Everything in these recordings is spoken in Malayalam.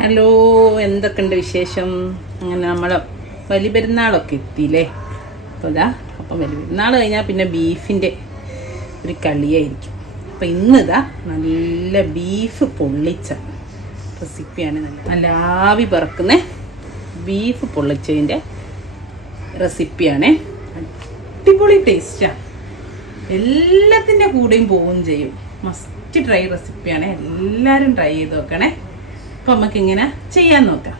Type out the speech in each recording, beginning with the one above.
ഹലോ, എന്തൊക്കെയുണ്ട് വിശേഷം? അങ്ങനെ നമ്മളെ വലിയ പെരുന്നാളൊക്കെ എത്തിയില്ലേ. അപ്പോൾ വലിയ പെരുന്നാൾ കഴിഞ്ഞാൽ പിന്നെ ബീഫിൻ്റെ ഒരു കളിയായിരിക്കും. അപ്പോൾ ഇന്നിതാ നല്ല ബീഫ് പൊള്ളിച്ച റെസിപ്പിയാണ്. നല്ല ആവി പറക്കുന്ന ബീഫ് പൊള്ളിച്ചതിൻ്റെ റെസിപ്പിയാണ്. അടിപൊളി ടേസ്റ്റാണ്. എല്ലാത്തിൻ്റെ കൂടെയും പോവുകയും ചെയ്യും. മസ്റ്റ് ട്രൈ റെസിപ്പിയാണ്. എല്ലാവരും ട്രൈ ചെയ്ത് നോക്കണേ. അപ്പോൾ നമുക്കിങ്ങനെ ചെയ്യാൻ നോക്കാം.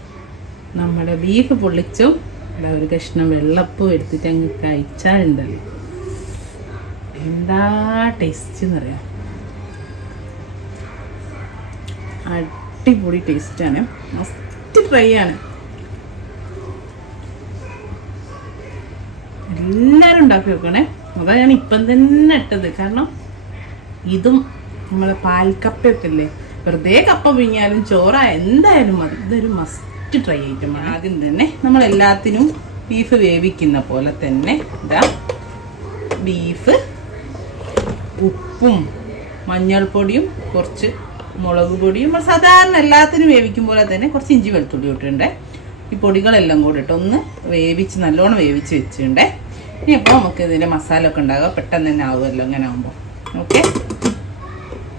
നമ്മുടെ ബീഫ് പൊള്ളിച്ചും ഒരു കഷ്ണം വെള്ളപ്പവും എടുത്തിട്ട് അങ്ങ് കഴിച്ചാലുണ്ടല്ലോ എന്താ ടേസ്റ്റ് എന്നറിയാം. അടിപൊളി ടേസ്റ്റാണ്. മസ്റ്റ് ട്രൈ ആണ്. എല്ലാവരും ഉണ്ടാക്കി വെക്കണേ. അതാ ഞാൻ ഇപ്പം തന്നെ ഇട്ടത്. കാരണം ഇതും നമ്മളെ പാൽക്കപ്പയൊക്കെ ഇല്ലേ, വെറുതെ കപ്പ പിഴിഞ്ഞാലും ചോറ എന്തായാലും മതി. ഇതൊരു മസ്റ്റ് ട്രൈ ഐറ്റമാണ്. ആദ്യം തന്നെ നമ്മളെല്ലാത്തിനും ബീഫ് വേവിക്കുന്ന പോലെ തന്നെ ബീഫ് ഉപ്പും മഞ്ഞൾപ്പൊടിയും കുറച്ച് മുളക് പൊടിയും നമ്മൾ സാധാരണ എല്ലാത്തിനും വേവിക്കും പോലെ തന്നെ കുറച്ച് ഇഞ്ചി വെളുത്തുള്ളി ഇട്ടിട്ടുണ്ട്. ഈ പൊടികളെല്ലാം കൂടെ ഇട്ട് ഒന്ന് വേവിച്ച് നല്ലോണം വേവിച്ച് വെച്ചിട്ടുണ്ട്. ഇനി അപ്പോൾ നമുക്ക് ഇതിൻ്റെ മസാല ഒക്കെ ഉണ്ടാകുക പെട്ടെന്ന് തന്നെ ആവുമല്ലോ അങ്ങനെ ആകുമ്പോൾ. ഓക്കെ,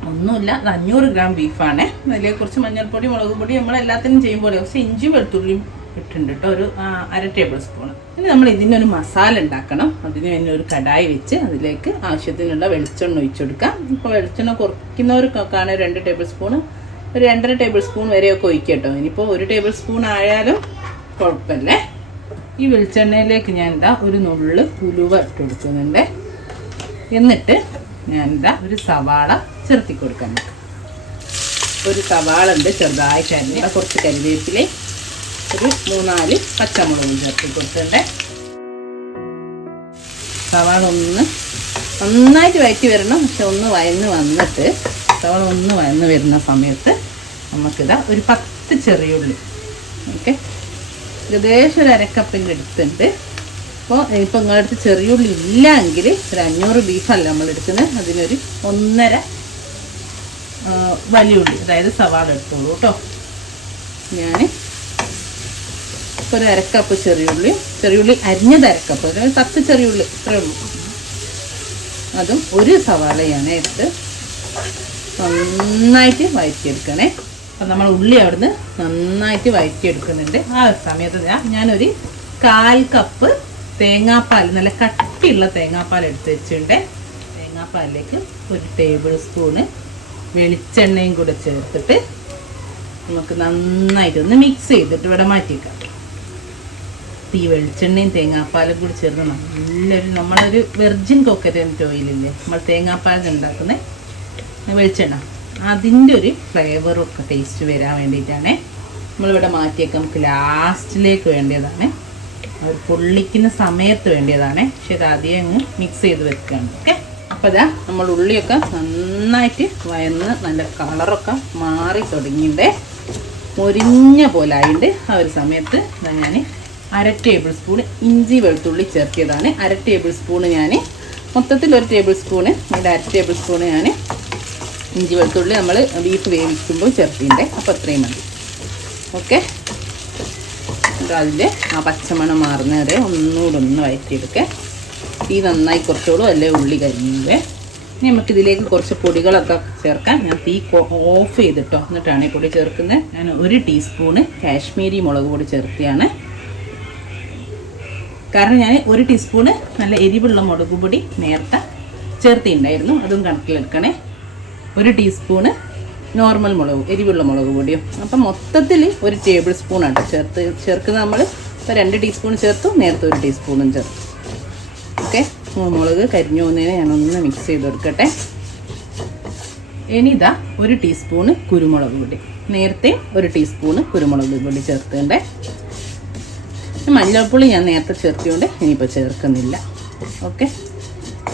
ഒന്നുമില്ല, 500 ഗ്രാം ബീഫാണ്. അതിലേക്ക് കുറച്ച് മഞ്ഞൾപ്പൊടി മുളക് പൊടി നമ്മളെല്ലാത്തിനും ചെയ്യുമ്പോൾ കുറച്ച് ഇഞ്ചി വെളുത്തുള്ളിയും ഇട്ടുണ്ട് കേട്ടോ, ഒരു 1/2 ടേബിൾ സ്പൂൺ. ഇനി നമ്മൾ ഇതിനൊരു മസാല ഉണ്ടാക്കണം. അതിന് തന്നെ ഒരു കടായി വെച്ച് അതിലേക്ക് ആവശ്യത്തിനുള്ള വെളിച്ചെണ്ണ ഒഴിച്ചെടുക്കാം. ഇപ്പോൾ വെളിച്ചെണ്ണ കുറയ്ക്കുന്നവർക്കൊക്കെയാണ് 2 ടേബിൾ സ്പൂൺ, ഒരു 2.5 ടേബിൾ സ്പൂൺ വരെയൊക്കെ ഒഴിക്കുക കേട്ടോ. ഇനിയിപ്പോൾ 1 ടേബിൾ സ്പൂൺ ആയാലും കുഴപ്പമില്ലേ. ഈ വെളിച്ചെണ്ണയിലേക്ക് ഞാൻ ഒരു നുള്ള് ഉലുവ ഇട്ട് കൊടുക്കുന്നുണ്ട്. എന്നിട്ട് ഞാൻ ഒരു സവാള ചേർത്തി കൊടുക്കാൻ. ഒരു സവാള ഉണ്ട് ചെറുതായിട്ട് അരിഞ്ഞ്, കുറച്ച് കരിവേപ്പിലയും ഒരു 3-4 പച്ചമുളകും ചേർത്തി കൊടുത്തിട്ടുണ്ട്. സവാള ഒന്ന് നന്നായിട്ട് വഴറ്റി വരണം. പക്ഷെ ഒന്ന് വഴന്ന് വന്നിട്ട് സവാള ഒന്ന് വഴന്ന് വരുന്ന സമയത്ത് നമുക്കിതാ ഒരു 10 ചെറിയുള്ളി, ഓക്കെ, ഏകദേശം ഒരു അരക്കപ്പിൻ്റെ എടുത്തിട്ടുണ്ട്. അപ്പോൾ ഇപ്പോൾ നിങ്ങളടുത്ത് ചെറിയുള്ളി ഇല്ല എങ്കിൽ ഒരു 500 ബീഫല്ല നമ്മൾ എടുക്കുന്നത്, അതിനൊരു 1.5 വലിയ ഉള്ളി, അതായത് സവാള എടുത്തോളൂ കേട്ടോ. ഞാൻ ഇപ്പോൾ ഒരു അരക്കപ്പ് ചെറിയുള്ളി അരിഞ്ഞത് അരക്കപ്പ്, അതായത് 10 ചെറിയുള്ളി ഇത്രയേ ഉള്ളൂ. അതും ഒരു സവാളയാണ് എടുത്ത് നന്നായിട്ട് വഴറ്റിയെടുക്കണേ. അപ്പം നമ്മൾ ഉള്ളി അവിടുന്ന് നന്നായിട്ട് വഴറ്റിയെടുക്കുന്നുണ്ട്. ആ സമയത്ത് ഞാനൊരു 1/4 കപ്പ് തേങ്ങാപ്പാൽ, നല്ല കട്ടിയുള്ള തേങ്ങാപ്പാൽ എടുത്ത് വെച്ചിട്ടുണ്ട്. തേങ്ങാപ്പാലിലേക്ക് 1 ടേബിൾ സ്പൂണ് വെളിച്ചെണ്ണയും കൂടെ ചേർത്തിട്ട് നമുക്ക് നന്നായിട്ടൊന്ന് മിക്സ് ചെയ്തിട്ട് ഇവിടെ മാറ്റിക്കാം. ഈ വെളിച്ചെണ്ണയും തേങ്ങാപ്പാലും കൂടി ചേർന്ന് നല്ലൊരു നമ്മളൊരു വെർജിൻ കോക്കനട്ട് ഓയിലില്ലേ, നമ്മൾ തേങ്ങാപ്പാലിൽ ഉണ്ടാക്കുന്ന വെളിച്ചെണ്ണ, അതിൻ്റെ ഒരു ഫ്ലേവറൊക്കെ ടേസ്റ്റ് വരാൻ വേണ്ടിയിട്ടാണ് നമ്മളിവിടെ മാറ്റിയേക്കാം. നമുക്ക് ലാസ്റ്റിലേക്ക് വേണ്ടിയതാണ്, അത് പൊള്ളിക്കുന്ന സമയത്ത് വേണ്ടിയതാണ്. പക്ഷെ അത് ആദ്യം അങ്ങ് മിക്സ് ചെയ്ത് വെക്കുകയാണ്. ഓക്കെ, അപ്പോൾ നമ്മൾ ഉള്ളിയൊക്കെ നന്നായിട്ട് വയന്ന് നല്ല കളറൊക്കെ മാറി തുടങ്ങിയിട്ട് മൊരിഞ്ഞ പോലെ ആയിട്ട് ആ ഒരു സമയത്ത് ഞാൻ 1/2 ടേബിൾ സ്പൂൺ ഇഞ്ചി വെളുത്തുള്ളി ചേർത്തിയതാണ്. 1/2 ടേബിൾ സ്പൂണ് ഞാൻ മൊത്തത്തിൽ 1 ടേബിൾ സ്പൂണ്, അതിൻ്റെ 1/2 ടേബിൾ സ്പൂണ് ഞാൻ ഇഞ്ചി വെളുത്തുള്ളി നമ്മൾ ബീഫ് വേവിക്കുമ്പോൾ ചേർത്തിട്ടുണ്ട്. അപ്പോൾ അത്രയും മതി. ഓക്കെ, അതിൻ്റെ ആ പച്ചമണം മാറുന്ന വരെ ഒന്നുകൂടെ ഒന്ന് വഴറ്റിയെടുക്കുക. തീ നന്നായി കുറച്ചോളൂ, അല്ലേ ഉള്ളി കരിഞ്ഞേ. ഇനി നമുക്കിതിലേക്ക് കുറച്ച് പൊടികളൊക്കെ ചേർക്കാം. ഞാൻ തീ ഓഫ് ചെയ്തിട്ടോ എന്നിട്ടാണ് ഈ പൊടി ചേർക്കുന്നത്. ഞാൻ 1 ടീസ്പൂണ് കാശ്മീരി മുളക് പൊടി ചേർത്തിയാണ്. കാരണം ഞാൻ 1 ടീസ്പൂണ് നല്ല എരിവുള്ള മുളക് പൊടി നേരത്തെ ചേർത്തിട്ടുണ്ടായിരുന്നു, അതും കണക്കിലെടുക്കണേ. 1 ടീസ്പൂണ് നോർമൽ എരിവുള്ള മുളക് പൊടിയും. അപ്പം മൊത്തത്തിൽ 1 ടേബിൾ സ്പൂണാണ് ചേർക്കുന്നത് നമ്മൾ. ഇപ്പോൾ 2 ടീസ്പൂൺ ചേർത്തു, നേരത്തെ 1 ടീസ്പൂണും ചേർത്തു. ഓക്കെ, മുളക് കരിഞ്ഞു പോകുന്നതിന് ഞാനൊന്ന് മിക്സ് ചെയ്ത് കൊടുക്കട്ടെ. ഇനിതാ 1 ടീസ്പൂണ് കുരുമുളക് പൊടി, നേരത്തെ 1 ടീസ്പൂണ് കുരുമുളക് പൊടി ചേർത്തുണ്ട്. മഞ്ഞൾപ്പൊടി ഞാൻ നേരത്തെ ചേർത്തിയോണ്ട് ഇനിയിപ്പോൾ ചേർക്കുന്നില്ല. ഓക്കെ,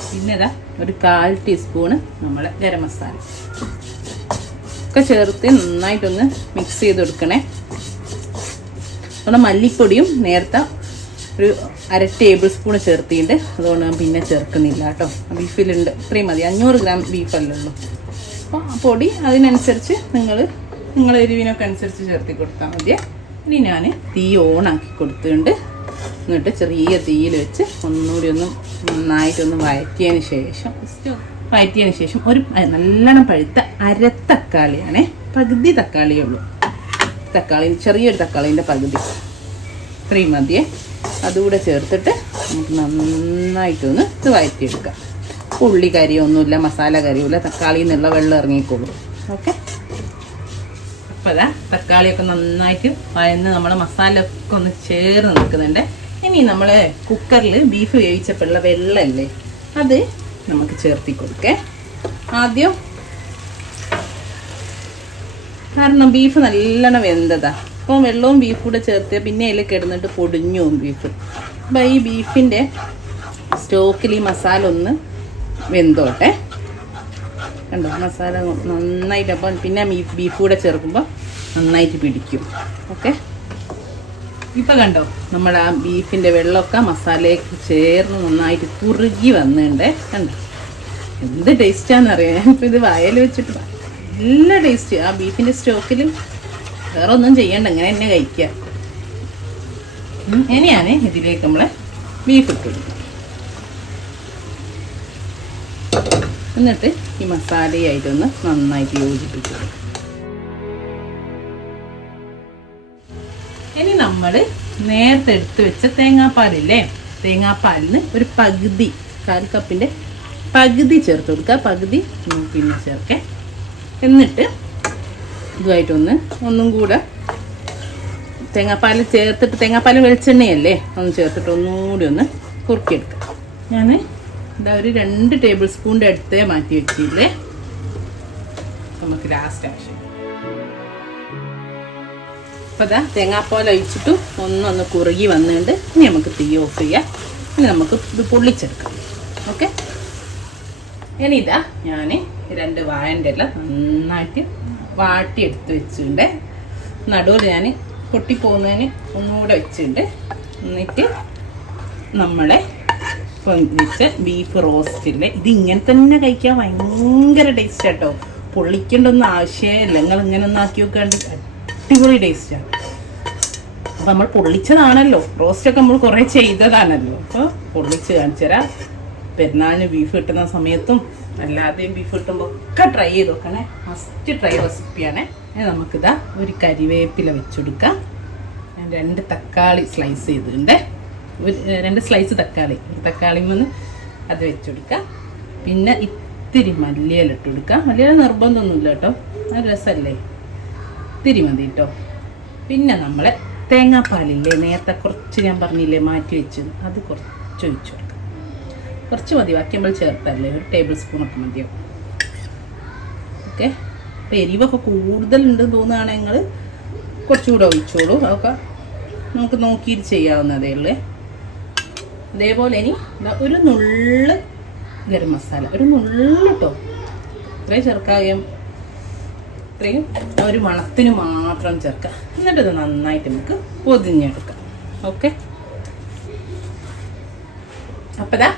പിന്നെ ഒരു 1/4 ടീസ്പൂണ് നമ്മളെ ഗരം മസാല ഒക്കെ ചേർത്ത് നന്നായിട്ടൊന്ന് മിക്സ് ചെയ്ത് കൊടുക്കണേ. അതുകൊണ്ട് മല്ലിപ്പൊടിയും നേരത്തെ ഒരു 1/2 ടേബിൾ സ്പൂൺ ചേർത്തിട്ടുണ്ട്, അതുകൊണ്ട് ഞാൻ പിന്നെ ചേർക്കുന്നില്ല കേട്ടോ. ബീഫിലുണ്ട്, ഇത്രയും മതി, 500 ഗ്രാം ബീഫല്ലേ ഉള്ളൂ. അപ്പോൾ പൊടി അതിനനുസരിച്ച് നിങ്ങൾ നിങ്ങൾ എരിവിനൊക്കെ അനുസരിച്ച് ചേർത്തി കൊടുത്താൽ മതിയേ. ഇനി ഞാൻ തീ ഓണാക്കി കൊടുത്തുകൊണ്ട് എന്നിട്ട് ചെറിയ തീയിൽ വെച്ച് ഒന്നുകൂടി നന്നായിട്ടൊന്ന് വഴറ്റിയതിന് ശേഷം ഒരു നല്ലോണം പഴുത്ത അരത്തക്കാളിയാണേ, പകുതി തക്കാളിയേ ഉള്ളൂ. ചെറിയൊരു തക്കാളീൻ്റെ പകുതി, ഇത്രയും മതിയേ. അതുകൂടെ ചേർത്തിട്ട് നമുക്ക് നന്നായിട്ടൊന്ന് ഇത് വഴറ്റിയെടുക്കാം. ഉള്ളി കരിയൊന്നുമില്ല, മസാല കരിയുമില്ല, തക്കാളിയിൽ നിന്നുള്ള വെള്ളം ഇറങ്ങിക്കോളൂ. ഓക്കെ, അപ്പോൾ അതാ തക്കാളിയൊക്കെ നന്നായിട്ട് വഴന്ന് നമ്മുടെ മസാല ഒക്കെ ഒന്ന് ചേർന്ന് നിൽക്കുന്നുണ്ട്. ഇനി നമ്മൾ കുക്കറിൽ ബീഫ് വേവിച്ചപ്പോഴുള്ള വെള്ളമല്ലേ, അത് നമുക്ക് ചേർത്തി കൊടുക്കേ ആദ്യം. കാരണം ബീഫ് നല്ലോണം വെന്തതാ. അപ്പോൾ വെള്ളവും ബീഫും കൂടെ ചേർത്ത് പിന്നെ അതിൽ കിടന്നിട്ട് പൊടിഞ്ഞു പോകും ബീഫ്. അപ്പോൾ ഈ ബീഫിൻ്റെ സ്റ്റോക്കിൽ ഈ മസാല ഒന്ന് വെന്തോട്ടെ. കണ്ടോ മസാല നന്നായിട്ട്, അപ്പം പിന്നെ ബീഫ് കൂടെ ചേർക്കുമ്പോൾ നന്നായിട്ട് പിടിക്കും. ഓക്കെ, ഇപ്പം കണ്ടോ നമ്മുടെ ആ ബീഫിൻ്റെ വെള്ളമൊക്കെ മസാലയ്ക്ക് ചേർന്ന് നന്നായിട്ട് കുറുകി വന്നിട്ടുണ്ട്. കണ്ടോ എന്ത് ടേസ്റ്റാണെന്നറിയാം. ഞാനിപ്പോൾ ഇത് വയൽ വെച്ചിട്ട് നല്ല ടേസ്റ്റ്. ആ ബീഫിൻ്റെ സ്റ്റോക്കിൽ വേറെ ഒന്നും ചെയ്യണ്ട, ഇങ്ങനെ തന്നെ കഴിക്കുക. ഇനിയാണ് ഇതിലേക്ക് നമ്മൾ ബീഫ് ഇട്ട് കൊടുക്കും. എന്നിട്ട് ഈ മസാലയായിട്ടൊന്ന് നന്നായിട്ട് യോജിപ്പിച്ചു. ഇനി നമ്മൾ നേരത്തെ എടുത്ത് വെച്ച തേങ്ങാപ്പാലില്ലേ, തേങ്ങാപ്പാലിന് ഒരു പകുതി, 1/4 കപ്പിൻ്റെ പകുതി ചേർത്ത് കൊടുക്കുക, പകുതി പിന്നെ ചേർക്കേ. എന്നിട്ട് ഇതുമായിട്ടൊന്നും കൂടെ തേങ്ങാപ്പാൽ ചേർത്തിട്ട്, തേങ്ങാപ്പാൽ വെളിച്ചെണ്ണയല്ലേ, ഒന്ന് ചേർത്തിട്ട് ഒന്നുകൂടി ഒന്ന് കുറുക്കിയെടുക്കുക. ഞാൻ ഇതാ ഒരു 2 ടേബിൾ സ്പൂണിൻ്റെ അടുത്തേ മാറ്റി വെച്ചില്ലേ, നമുക്ക് ലാസ്റ്റ് ആവശ്യം. അപ്പോൾ അതാ തേങ്ങാപ്പാൽ ഒഴിച്ചിട്ട് ഒന്ന് കുറുകി വന്നുകൊണ്ട് ഇനി നമുക്ക് തീ ഓഫ് ചെയ്യാം. ഇനി നമുക്ക് ഇത് പൊള്ളിച്ചെടുക്കാം. ഓക്കെ, ഇനി ഇതാ ഞാൻ 2 വാഴൻ്റെ ഇല നന്നായിട്ട് വാട്ടിയെടുത്ത് വെച്ചിട്ടുണ്ട്. നടുവിൽ ഞാൻ പൊട്ടിപ്പോകുന്നതിന് ഒന്നുകൂടെ വെച്ചിട്ടുണ്ട്. എന്നിട്ട് നമ്മളെ പൊന്നിച്ച ബീഫ് റോസ്റ്റില്ലേ, ഇത് ഇങ്ങനെ തന്നെ കഴിക്കാൻ ഭയങ്കര ടേസ്റ്റ് കേട്ടോ. പൊള്ളിക്കേണ്ടൊന്നും ആവശ്യമില്ല, നിങ്ങൾ ഇങ്ങനെ ഒന്ന് ആക്കി വെക്കാണ്ട് അടിപൊളി ടേസ്റ്റാണ്. അപ്പം നമ്മൾ പൊള്ളിച്ചതാണല്ലോ, റോസ്റ്റൊക്കെ നമ്മൾ കുറേ ചെയ്തതാണല്ലോ. അപ്പോൾ പൊള്ളിച്ച് കാണിച്ചു തരാം. പെരുന്നാളിന് ബീഫ് കിട്ടുന്ന സമയത്തും അല്ലാതെയും ബീഫ് കിട്ടുമ്പോൾ ഒക്കെ ട്രൈ ചെയ്ത് നോക്കണേ. മസ്റ്റ് ട്രൈ റെസിപ്പിയാണേ. നമുക്കിതാ ഒരു കരിവേപ്പില വെച്ചെടുക്കാം. ഞാൻ 2 തക്കാളി സ്ലൈസ് ചെയ്തിട്ടുണ്ട്, 2 സ്ലൈസ് തക്കാളി, തക്കാളിമൊന്ന് അത് വെച്ചെടുക്കാം. പിന്നെ ഇത്തിരി മല്ലിയില ഇട്ട് കൊടുക്കാം. മല്ലിയില നിർബന്ധമൊന്നുമില്ല കേട്ടോ, അത് രസമല്ലേ, ഇത്തിരി മതി കേട്ടോ. പിന്നെ നമ്മളെ തേങ്ങാപ്പാലില്ലേ, നേരത്തെ കുറച്ച് ഞാൻ പറഞ്ഞില്ലേ മാറ്റി വെച്ചത്, അത് കുറച്ച് ഒഴിച്ചു കൊടുക്കാം. കുറച്ച് മതി, ബാക്കി നമ്മൾ ചേർത്തല്ലേ, 1 ടേബിൾ സ്പൂണൊക്കെ മതിയാവും. ഓക്കെ, അപ്പോൾ എരിവൊക്കെ കൂടുതലുണ്ടെന്ന് തോന്നുകയാണെങ്കിൽ നിങ്ങൾ കുറച്ചുകൂടെ ഒഴിച്ചോളൂ. അതൊക്കെ നമുക്ക് നോക്കിയിട്ട് ചെയ്യാവുന്നതേ ഉള്ളൂ. അതേപോലെ ഇനി ഒരു നുള്ള് ഗരം മസാല, ഒരു നുള്ള് കേട്ടോ, ഇത്രയും ചേർക്കാകയും, ഇത്രയും ഒരു മണത്തിന് മാത്രം ചേർക്കാം. എന്നിട്ട് ഇത് നന്നായിട്ട് നമുക്ക് പൊതിഞ്ഞെടുക്കാം. ഓക്കെ, അപ്പോൾ ഇതാ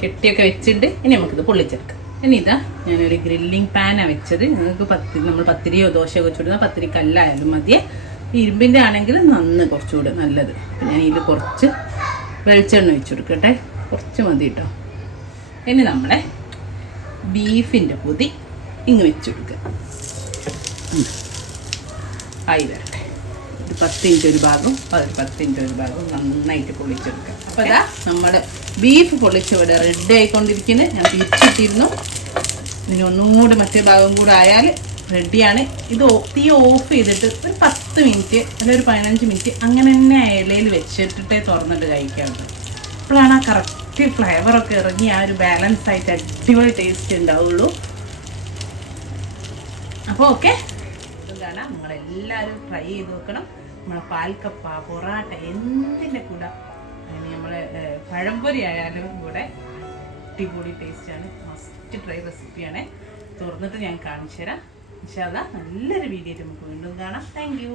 കെട്ടിയൊക്കെ വെച്ചിട്ട് ഇനി നമുക്കിത് പൊള്ളിച്ചെടുക്കാം. ഇനി ഇതാ ഞാനൊരു ഗ്രില്ലിങ് പാനാണ് വെച്ചത്. നിങ്ങൾക്ക് നമ്മൾ പത്തിരിയോ ദോശയോ വെച്ചുകൊടുത്താൽ പത്തിരി കല്ലായാലും മതിയെ, ഇരുമ്പിൻ്റെ ആണെങ്കിൽ കുറച്ചുകൂടെ നല്ലത്. അപ്പം ഞാൻ ഇതിൽ കുറച്ച് വെളിച്ചെണ്ണ ഒഴിച്ചു കൊടുക്കട്ടെ, കുറച്ച് മതി കേട്ടോ. ഇനി നമ്മുടെ ബീഫിൻ്റെ പൊതി ഇങ്ങ് വെച്ച് കൊടുക്കുക. ആയി വരട്ടെ, ഒരു 10 മിനിറ്റ് ഒരു ഭാഗം, 10 മിനിറ്റ് ഒരു ഭാഗം നന്നായിട്ട് പൊള്ളിച്ചെടുക്കുക. അപ്പോൾ അതാ നമ്മുടെ ബീഫ് പൊള്ളിച്ച് ഇവിടെ റെഡി ആയിക്കൊണ്ടിരിക്കുന്നത്. ഞാൻ തിരിച്ചിട്ടിരുന്നു, ഇനി ഒന്നുകൂടി മറ്റേ ഭാഗം കൂടെ ആയാൽ റെഡിയാണ്. ഇത് തീ ഓഫ് ചെയ്തിട്ട് ഒരു 10 മിനിറ്റ് അല്ലെങ്കിൽ ഒരു 15 മിനിറ്റ് അങ്ങനെ തന്നെ ഇലയിൽ വെച്ചിട്ടേ തുറന്നിട്ട് കഴിക്കാറുണ്ട്. അപ്പോഴാണ് ആ കറക്റ്റ് ഫ്ലേവറൊക്കെ ഇറങ്ങി ആ ഒരു ബാലൻസ് ആയിട്ട് അടിപൊളി ടേസ്റ്റ് ഉണ്ടാവുള്ളൂ. അപ്പോൾ ഓക്കെ, ഇത് കാണാം, നിങ്ങളെല്ലാവരും ട്രൈ ചെയ്ത് നോക്കണം. നമ്മളെ പാൽക്കപ്പ, പൊറാട്ട എന്തിൻ്റെ കൂടെ, നമ്മളെ പഴംപൊരി ആയാലും കൂടെ അടിപൊളി ടേസ്റ്റാണ്. മസ്റ്റ് ട്രൈ റെസിപ്പിയാണ്. തുറന്നിട്ട് ഞാൻ കാണിച്ചു തരാം. ഇൻഷാ അല്ലാഹ് നല്ലൊരു വീഡിയോ നമുക്ക് വീണ്ടും കാണാം. Thank you.